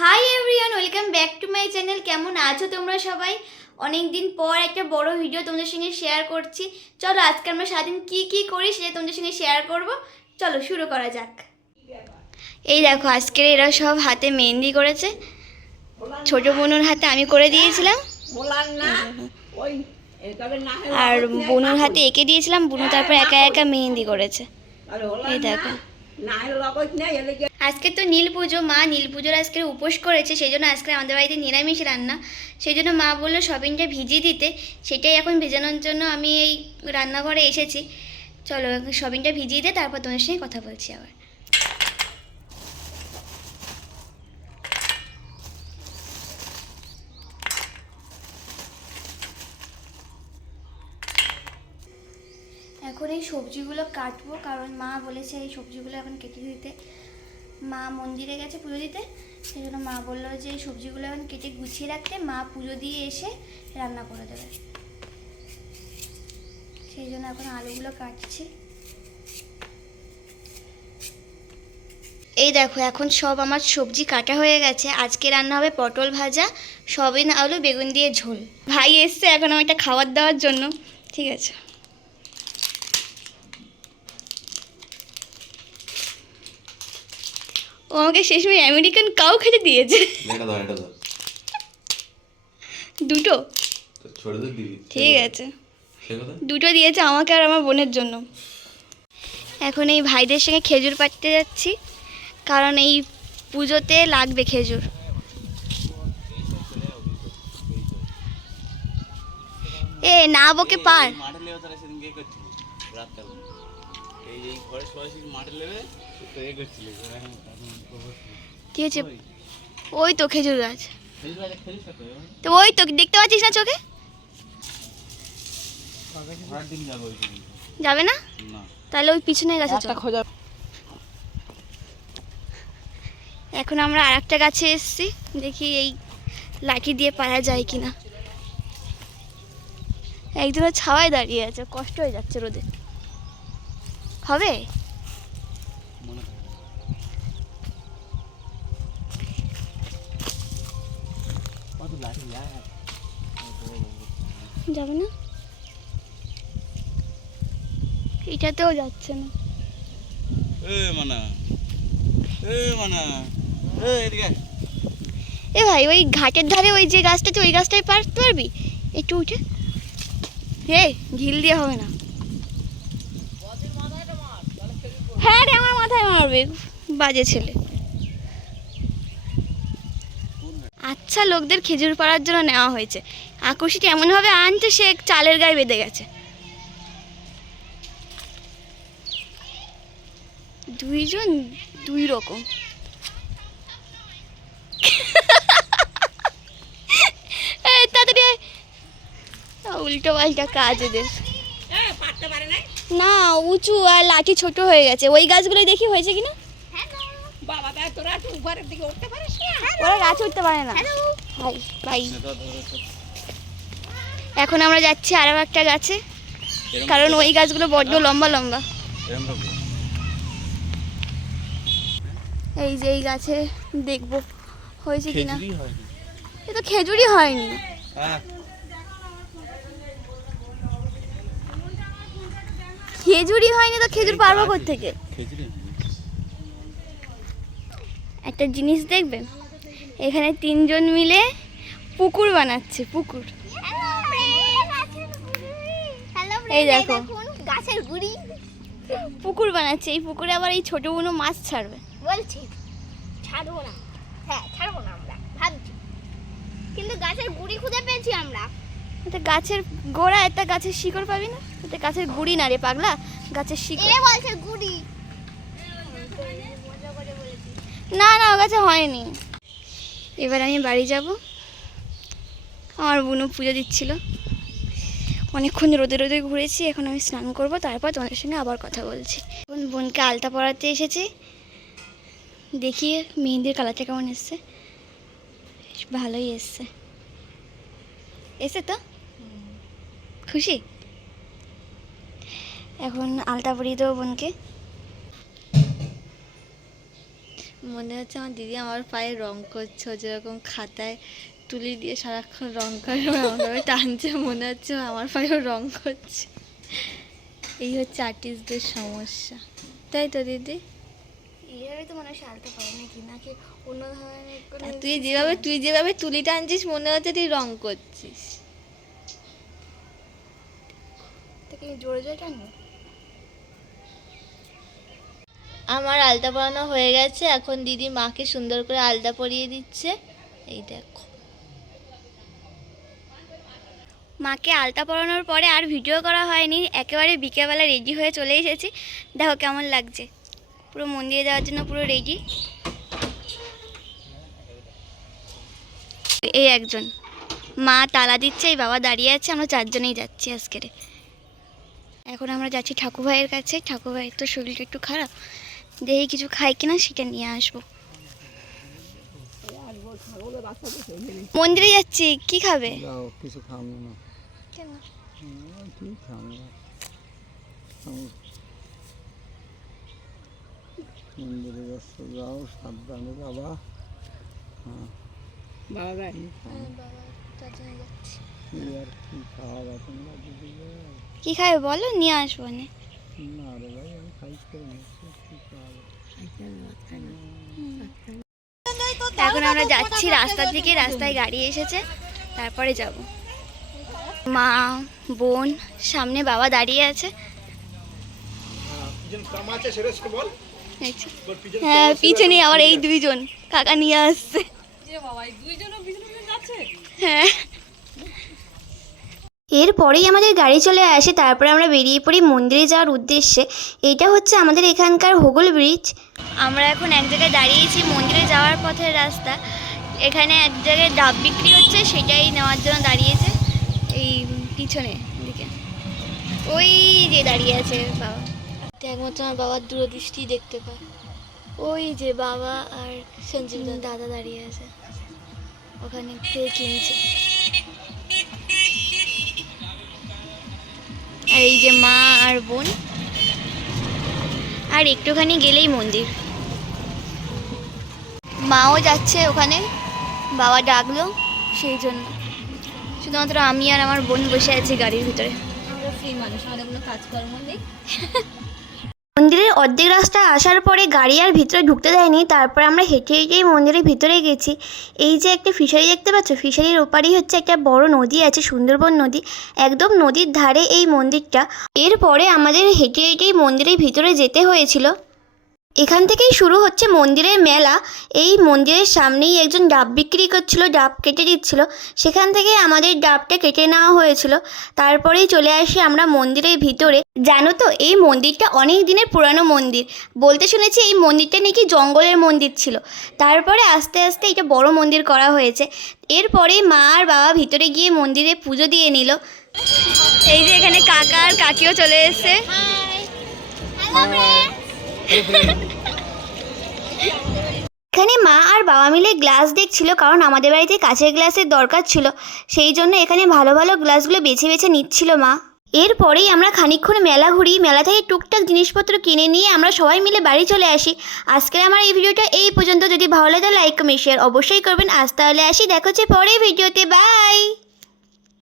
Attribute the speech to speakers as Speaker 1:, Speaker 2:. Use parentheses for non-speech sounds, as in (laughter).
Speaker 1: Hi everyone welcome back to my channel কেমন আছো তোমরা সবাই? অনেক দিন পর একটা বড় ভিডিও তোমাদের সঙ্গে শেয়ার করছি। চলো আজকে আমরা সারাদিন কী কী করি সেটা তোমাদের সঙ্গে শেয়ার করব। চলো শুরু করা যাক। এই দেখো, আজকের এরা সব হাতে মেহেন্দি করেছে। ছোট বোনুর হাতে আমি করে দিয়েছিলাম। আর বোনুর হাতে এঁকে দিয়েছিলাম। বোনু তারপর একা একা মেহেন্দি করেছে। এই দেখো। আজকে তো নীল পুজো, মা নীল পুজোর আজকে উপোস করেছে সেই জন্য আজকে আমাদের বাড়িতে নিরামিষ রান্না। সেই জন্য মা বলল সবিনটা ভিজিয়ে দিতে। সেটাই এখন ভেজানোর জন্য আমি এই রান্নাঘরে এসেছি। চলো সবিনটা ভিজিয়ে দে তারপর তোমার সঙ্গে কথা বলছি আবার। এখন এই সবজিগুলো কাটবো, কারণ মা বলেছে এই সবজিগুলো এখন কেটে দিতে। মা মন্দিরে গেছে পুজো দিতে, সেই জন্য মা বলল যে এই সবজিগুলো এখন কেটে গুছিয়ে রাখতে মা পুজো দিয়ে এসে রান্না করে দেবে। সেই জন্য এখন আলুগুলো কাটছি। এই দেখো, এখন সব আমার সবজি কাটা হয়ে গেছে। আজকে রান্না হবে পটল ভাজা সবিন আলু, বেগুন দিয়ে ঝোল। ভাই এসছে এখন আমাকে খাবার দেওয়ার জন্য। ঠিক আছে। ও আমাকে শেষমেশ আমেরিকান কাউ খেতে দিয়েছে।
Speaker 2: এটা ধর এটা ধর।
Speaker 1: দুটো? ঠিক আছে। দুটো দিয়েছে আমাকে আর আমার বোনের জন্য। এখন এই ভাইদের সঙ্গে খেজুর পাড়তে যাচ্ছি কারণ এই পুজোতে লাগবে খেজুর। এ না বকে পার।
Speaker 2: এই এই ঘরে সবাই মাঠে লেবে তো এ করছিল
Speaker 1: ঠিক আছে ওই। তো খেজুর গাছ। তো ওই তো দেখতে পাচ্ছিস না চোখে?
Speaker 2: যাব
Speaker 1: না? তাহলে ওই পিছনে গাছে
Speaker 3: খোঁজা।
Speaker 1: এখন আমরা আর একটা গাছে এসেছি দেখি এই লাঠি দিয়ে পারা যায় কি না একজনের ছাওয়ায় দাঁড়িয়ে আছে কষ্ট হয়ে যাচ্ছে রোদে। হবে? যাবে না? এটাতেও যাচ্ছে না।
Speaker 2: এ মানা এ মানা এ এদিকে
Speaker 1: এ ভাই ওই ঘাটের ধারে ওই যে গাছটা আছে ওই গাছটায় পারতে পারবি? একটু উঠে। হে ঢিল দিয়ে হবে না। হ্যাঁ রে, আমার মাথায় মারবে। বাজে ছেলে। আচ্ছা লোকদের খেজুর পাড়ার জন্য নেওয়া হয়েছে। আকর্ষিত এমনভাবে আনছে, সে চালের গায়ে বেঁধে গেছে। দুইজন দুই রকম। উল্টো পাল্টা কাজ এদের।
Speaker 3: না
Speaker 1: উঁচু আর লাঠি ছোট হয়ে গেছে। ওই গাছগুলোই দেখি হয়েছে কিনা?
Speaker 3: বাবা তোরা উপরের দিকে উঠতে পারিস না?
Speaker 1: ওরা গাছ উঠতে পারে না। ভাই ভাই। এখন আমরা যাচ্ছি আরও একটা গাছে। কারণ ওই গাছগুলো বড্ড লম্বা লম্বা। এই যে এই গাছে দেখব। হয়েছে কিনা?
Speaker 2: খেজুরি না।
Speaker 1: এ তো খেজুরই হয়নি।
Speaker 2: হ্যাঁ
Speaker 1: খেজুরই হয়নি তো খেজুর পারব থেকে একটা জিনিস দেখবেন এখানে তিনজন মিলে পুকুর বানাচ্ছে পুকুর। এই দেখো।
Speaker 4: গাছের গুড়ি
Speaker 1: পুকুর বানাচ্ছে এই পুকুরে আবার এই ছোট বুনো মাছ ছাড়বে।
Speaker 4: বলছি ছাড়বো না। হ্যাঁ ছাড়বো না আমরা ভাবছি। কিন্তু গাছের গুড়ি খুঁজে পেয়েছি আমরা।
Speaker 1: এটা গাছের গোড়া একটা গাছের শিকড় পাবি না? এটা গাছের গুড়ি না রে পাগলা গাছের শিকড়।
Speaker 4: এ বলছে গুড়ি।
Speaker 1: না না ও গাছে হয়নি। এবার আমি বাড়ি যাব। আমার বোনও পুজো দিচ্ছিল। অনেকক্ষণ রোদে রোদে ঘুরেছি এখন আমি স্নান করব তারপর তোমাদের সঙ্গে আবার কথা বলছি। এখন বোনকে আলতা পরাতে এসেছি। দেখি মেহেন্দির কালারটা কেমন এসছে। ভালোই এসছে। এসে তো? খুশি? এখন আলতা পরিয়ে দেবো বোনকে। মনে হচ্ছে আমার দিদি আমার পায়ে রং করছে যেরকম খাতায় তুলি দিয়ে সারাক্ষণ রং করে এমনভাবে টানছে মনে হচ্ছে আমার পায়েও রং করছে। এই হচ্ছে আর্টিস্টদের সমস্যা। তাই তো দিদি?
Speaker 4: এইভাবে তো মনে হয় শালটা পারে নাকি? নাকি অন্য ধরনের
Speaker 1: তুই যেভাবে তুই যেভাবে তুলি টানছিস মনে হচ্ছে তুই রং করছিস।
Speaker 4: থেকে জোরে জোরে টানবো
Speaker 1: আমার আলতা পরানো হয়ে গেছে এখন দিদি মাকে সুন্দর করে আলতা পরিয়ে দিচ্ছে। এই দেখো। মাকে আলতা পরানোর পরে আর ভিডিও করা হয়নি একেবারে বিকেলবেলা রেডি হয়ে চলে এসেছি। দেখো কেমন লাগছে। পুরো মন্দিরে যাওয়ার জন্য পুরো রেডি। এই একজন। মা তালা দিচ্ছে এই বাবা দাঁড়িয়ে আছে আমরা চারজনেই যাচ্ছি আজকেরে। এখন আমরা যাচ্ছি ঠাকুর ভাইয়ের কাছে। ঠাকুর ভাইয়ের তো শরীরটা একটু খারাপ? দেখি কিছু খাই কিনা সেটা নিয়ে আসব। মন্দিরে যাচ্ছি কি খাবে?
Speaker 5: কিছু খাব না
Speaker 1: কেন?
Speaker 5: মন্দিরে যাচ্ছো যাও সাবধানে বাবা হ্যাঁ।
Speaker 3: বাবা ভাই
Speaker 5: কি খাও? কি আর কি খাওয়া?
Speaker 1: কি খাবে বলো? নিয়ে আসব না। এখন আমরা যাচ্ছি রাস্তা থেকে রাস্তায় গাড়ি এসেছে তারপরে যাব। মা বোন সামনে বাবা দাঁড়িয়ে আছে। হ্যাঁ পিছনে আবার এই দুইজন কাকা নিয়ে আসছে। হ্যাঁ। এরপরেই আমাদের গাড়ি চলে আসে তারপরে আমরা বেরিয়ে পড়ি মন্দিরে যাওয়ার উদ্দেশ্যে। এটা হচ্ছে আমাদের এখানকার হোগল ব্রিজ। আমরা এখন এক জায়গায় দাঁড়িয়েছি মন্দিরে যাওয়ার পথের রাস্তা। এখানে এক জায়গায় ডাব বিক্রি হচ্ছে সেটাই নেওয়ার জন্য দাঁড়িয়েছে। এই পিছনে দিকে ওই যে দাঁড়িয়ে আছে বাবা। একমাত্র আমার বাবার দূরদৃষ্টি দেখতে পায় ওই যে বাবা আর সঞ্জীব দাদা। দাঁড়িয়ে আছে। ওখানে কিনছে? আর এই যে মা আর বোন। আর একটুখানি গেলেই মন্দির। মাও যাচ্ছে ওখানে বাবা ডাকলো সেই জন্য। শুধুমাত্র আমি আর আমার বোন বসে আছি গাড়ির ভিতরে।
Speaker 3: আমরা ফ্রি মানুষ আমাদের কোনো কাজকর্ম নেই। (laughs)
Speaker 1: মন্দিরের অর্ধেক রাস্তা আসার পরে গাড়ি আর ভিতরে ঢুকতে দেয়নি, তারপরে আমরা হেঁটে হেঁটেই মন্দিরের ভিতরে গেছি। এই যে একটা ফিশারি দেখতে পাচ্ছ? ফিশারির ওপারেই হচ্ছে একটা বড় নদী আছে, সুন্দরবন নদী। একদম নদীর ধারে এই মন্দিরটা। এরপরে আমাদের হেঁটে হেঁটেই মন্দিরের ভিতরে যেতে হয়েছিল। এখান থেকেই শুরু হচ্ছে মন্দিরের মেলা। এই মন্দিরের সামনেই একজন ডাব বিক্রি করছিল, ডাব কেটে দিচ্ছিল। সেখান থেকে আমাদের ডাবটা কেটে নেওয়া হয়েছিল। তারপরেই চলে আসি আমরা মন্দিরের ভিতরে। জানো তো, এই মন্দিরটা অনেক দিনের পুরানো মন্দির। বলতে শুনেছি এই মন্দিরটা নাকি জঙ্গলের মন্দির ছিল। তারপরে আস্তে আস্তে এটা বড় মন্দির করা হয়েছে। এরপরে মা আর বাবা ভিতরে গিয়ে মন্দিরে পুজো দিয়ে নিল। এই যে এখানে কাকা আর কাকিও চলে এসেছে। এখানে মা আর বাবা মিলে গ্লাস দেখছিল, কারণ আমাদের বাড়িতে কাঁচের গ্লাসের দরকার ছিল। সেই জন্য এখানে ভালো ভালো গ্লাসগুলো বেছে বেছে নিচ্ছিল মা। এরপরেই আমরা খানিকক্ষণ মেলা ঘুরি। মেলা থেকে টুকটাক জিনিসপত্র কিনে নিয়ে আমরা সবাই মিলে বাড়ি চলে আসি। আজকের আমার এই ভিডিওটা এই পর্যন্ত। যদি ভালো লাগে, লাইক, কমেন্ট শেয়ার অবশ্যই করবেন। আজ তাহলে আসি। দেখা হচ্ছে পরের ভিডিওতে। বাই!